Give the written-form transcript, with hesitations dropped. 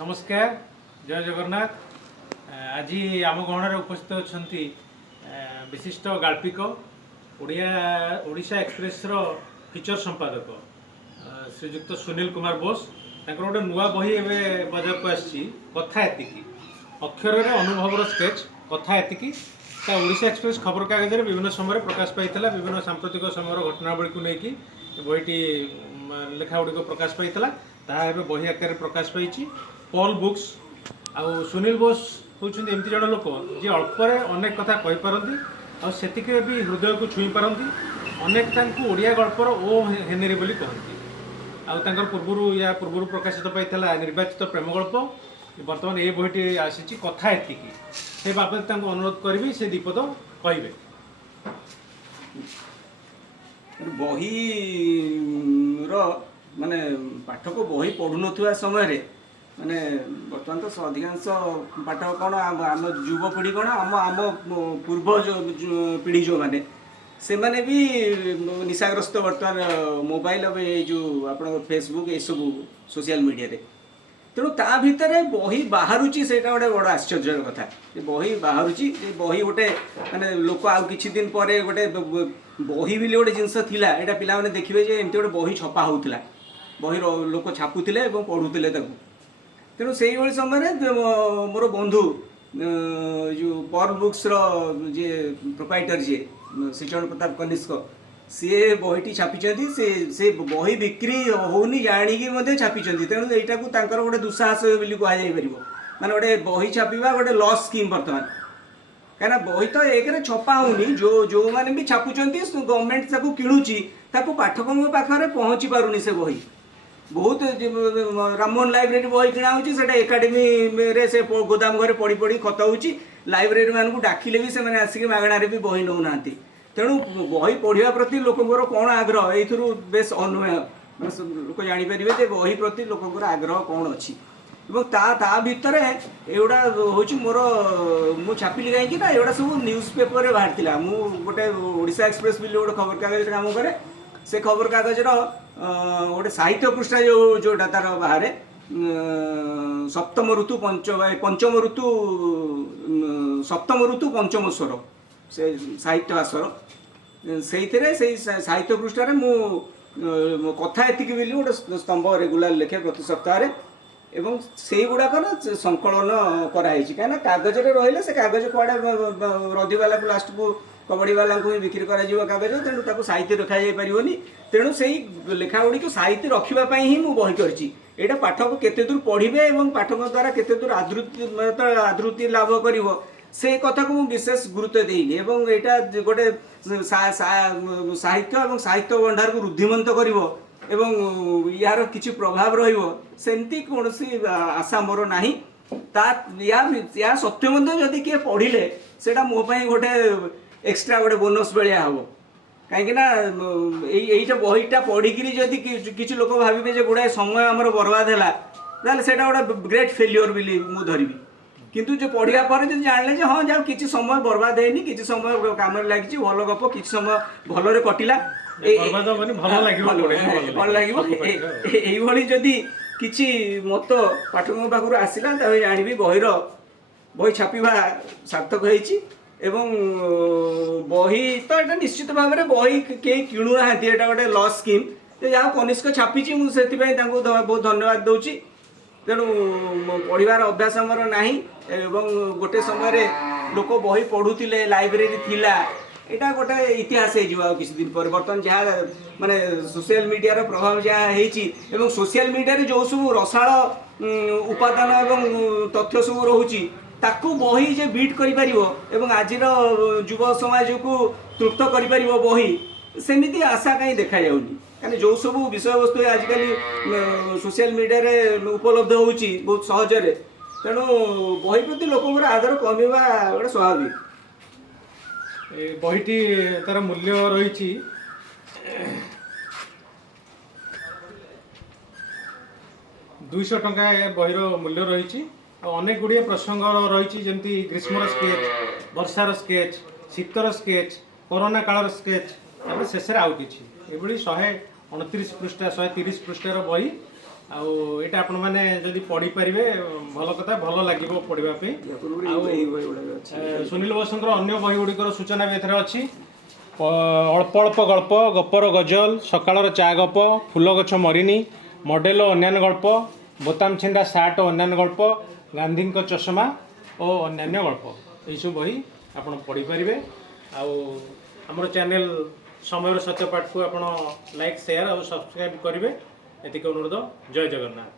नमस्कार जय जगन्नाथ। आज आम गहणार उपस्थित अच्छा विशिष्ट गाल्पिक ओडिशा एक्सप्रेस फीचर संपादक श्रीजुक्त सुनील कुमार बोस। गोटे नुआ बही एवं बजार को आसी कथा एति अक्षर अनुभव स्केच कथा एति ओडिशा एक्सप्रेस खबर कागज विभिन्न समय प्रकाश पाई विभिन्न सांप्रतिक समय घटनावली को लेकिन बहीटी लेखागुड़िक प्रकाश पाई बही आकार प्रकाश पाई पॉल बुक्स आउ सुनील बोस होती एमती जन लोक जी अल्परे अनेक कथा कहीपारती आतिक भी हृदय को छुई पारती अनेक ओडिया गल्पर ओ हेनेरी बोली कहती आर पूर्वर या पूर्व प्रकाशित पाई निर्वाचित प्रेम गल्प बर्तमान ये बहीटी आसी कथा एति से बाबद अनुरोध करी से दीपद कहे बही माने पाठक बही पढ़ु न समय माने बर्तमान तो अधिकांश पाठक कौन आम युवपीढ़ी कौन आम आम पूर्व पीढ़ी जो मैंने से माने भी निशाग्रस्त बर्तमान मोबाइल जो आप फेसबुक ये सब सोशल मीडिया रे तेणु ता भितर बही बाहरुची से गोटे बड़ आश्चर्य कथा बही बाहरुची बही गोटे माने लोक आउ किछि दिन पर गोटे बही भी गोटे जिनस थिला एटा पिला माने देखिबे जे एमती गोटे बही छपा होउतला बही लोक छापुथिले एवं पढुथिले ताकू तेणु से समय मोर बंधु जो पर्ल बुक्स जी प्रोप्राइटर जी श्रीचरण प्रताप कनिष्क सी बहीटी छापी से बही बिक्री होनी जाणी छापी तेणु यहाँ को गोटे दुस्साहस बोली कहुपर माने गोटे बही छापा गोटे लॉस स्कीम बर्तमान कहीं बही तो एक छपा होनी जो जो मैंने भी छापुंट गवर्नमेंट किणुची पाठकों पाखे पहुँची पारुनी से बही बहुत राममोहन लाइब्रेरी बही किणा होता एकाडेमी रे से गोदाम घरे पड़ी पड़ी खत हो लाइब्रेरी मानक डाकिले भी से आसिक मागणार भी बही नौना तेणु बही पढ़ा प्रति लोकंर कौन आग्रह ये बेस अन्वय लोक जापर बही प्रति लोकंर आग्रह कौन अच्छी ता भितर एगुड़ा हूँ मोर मु छापिली कहीं एगुड़ा सब न्यूज पेपर बाहर मु गोटे ओडिशा एक्सप्रेस भी गोटे खबर कागज काम करे से खबर कागज गोटे साहित्य पृष्ठा जोटा तार बाहर सप्तम ऋतु पंचम ऋतु सप्तम ऋतु पंचम स्वर से साहित्य आसर से साहित्य पृष्ठार मु कथा एतिक बोली गोटे स्तंभ रेगुलार लेखे प्रति सप्ताह एवं से गुड़ाकर संकलन कराई कहीं कागज रही से कागज कड़े रदी वाला को लास्ट को कबड्डी वाला को बिक्री कर कागज तेणु ताको साहित्य रखा जाई परिवनी तेणु से लेखा गुड़ी को साहित्य रखापी ही मुझे बही कर पाठक केते दूर पढ़े और पाठक द्वारा केते दूर आदृति लाभ कर से कथा को विशेष गुरुत्व देनी एवं यहाँ गोटे साहित्य और साहित्य भंडार को रुद्धिमंत कर यार किसी प्रभाव रमती कौन आशा मोर ना या सत्य जदि किए पढ़ले से मोपाई गोटे एक्सट्रा गोटे बोनस भाया हम कहीं यही बहीटा पढ़ी जदि किसी लोक भावे गुड़ाए समय आमर बर्बाद है से गोटे ग्रेट फेल्योर बोली मुझे धरबी किंतु जो पढ़ा पर जो जाने हाँ जाओ किसी समय बर्बाद है किसी समय कम लगी भल गप कि समय भलरे कटिला भल लगे जदि किसी मत पाठकों पाखु आसला जानवी बही छापा सार्थक होती बही तो ये निश्चित भाव में बही कहीं किणुना गोटे लॉस स्कीम जहाँ कनिष्क छापी मुझे बहुत धन्यवाद दूची तेणु पढ़ार अभ्यास आमर ना गोटे समय लोक बही पढ़ुले लाइब्रेरी थिला यहाँ गोटे इतिहास हो किसी दिन पर बर्तमान जहाँ माने सोशल मीडिया रो प्रभाव जहाँ हो सोशल मीडिया रे जो सब रसाल उपादान एवं तथ्य सब रोची ताकू बही जे बीट कर आज युव समाज को तृप्त कर बही सेमती आशा कहीं देखा जाऊनी कहीं जो सब विषय वस्तु आजिकल सोशल मीडिया रे उपलब्ध हो बहुत सहजरे तेणु बही प्रति लोक आदर कमिवा गोटे स्वाभाविक बहीटी तार मूल्य रही 200 टंका बहीर मूल्य रही अनेक गुड़िए प्रसंग रही जमी ग्रीष्मर स्केच वर्षार स्केच शीतर स्केच कोरोना कालर स्केच शेष आउ कि 129 पृष्ठा 130 पृष्ठार बही ଆଉ ଏଇଟା ଆପଣମାନେ ଯଦି ପଢ଼ିପାରିବେ ଭଲ କଥା, ଭଲ ଲାଗିବ ପଢ଼ିବା ପାଇଁ। ୟା ପୂର୍ବରୁ ଆଉ ଏଇ ବହି ଗୁଡ଼ାକ ଅଛି। ସୁନୀଲ ବୋଷଙ୍କର ଅନ୍ୟ ବହି ଗୁଡ଼ିକର ସୂଚନା ବି ଏଥିରେ ଅଛି। ଅଳ୍ପ ଅଳ୍ପ ଗଳ୍ପ, ଗପର ଗଜଲ, ସକାଳର ଚା ଗପ, ଫୁଲ ଗଛ ମରିନି, ମଡ଼େଲ ଓ ଅନ୍ୟାନ୍ୟ ଗଳ୍ପ, ବୋତାମ ଛିଣ୍ଡା ସାର୍ଟ ଓ ଅନ୍ୟାନ୍ୟ ଗଳ୍ପ, ଗାନ୍ଧୀଙ୍କ ଚଷମା ଓ ଅନ୍ୟାନ୍ୟ ଗଳ୍ପ, ଏହିସବୁ ବହି ଆପଣ ପଢ଼ିପାରିବେ। ଆଉ ଆମର ଚ୍ୟାନେଲ୍ ସମୟର ସତ୍ୟପାଠକୁ ଆପଣ ଲାଇକ୍, ସେୟାର ଆଉ ସବସ୍କ୍ରାଇବ୍ କରିବେ, ଏତିକି ଅନୁରୋଧ। ଜୟ ଜଗନ୍ନାଥ।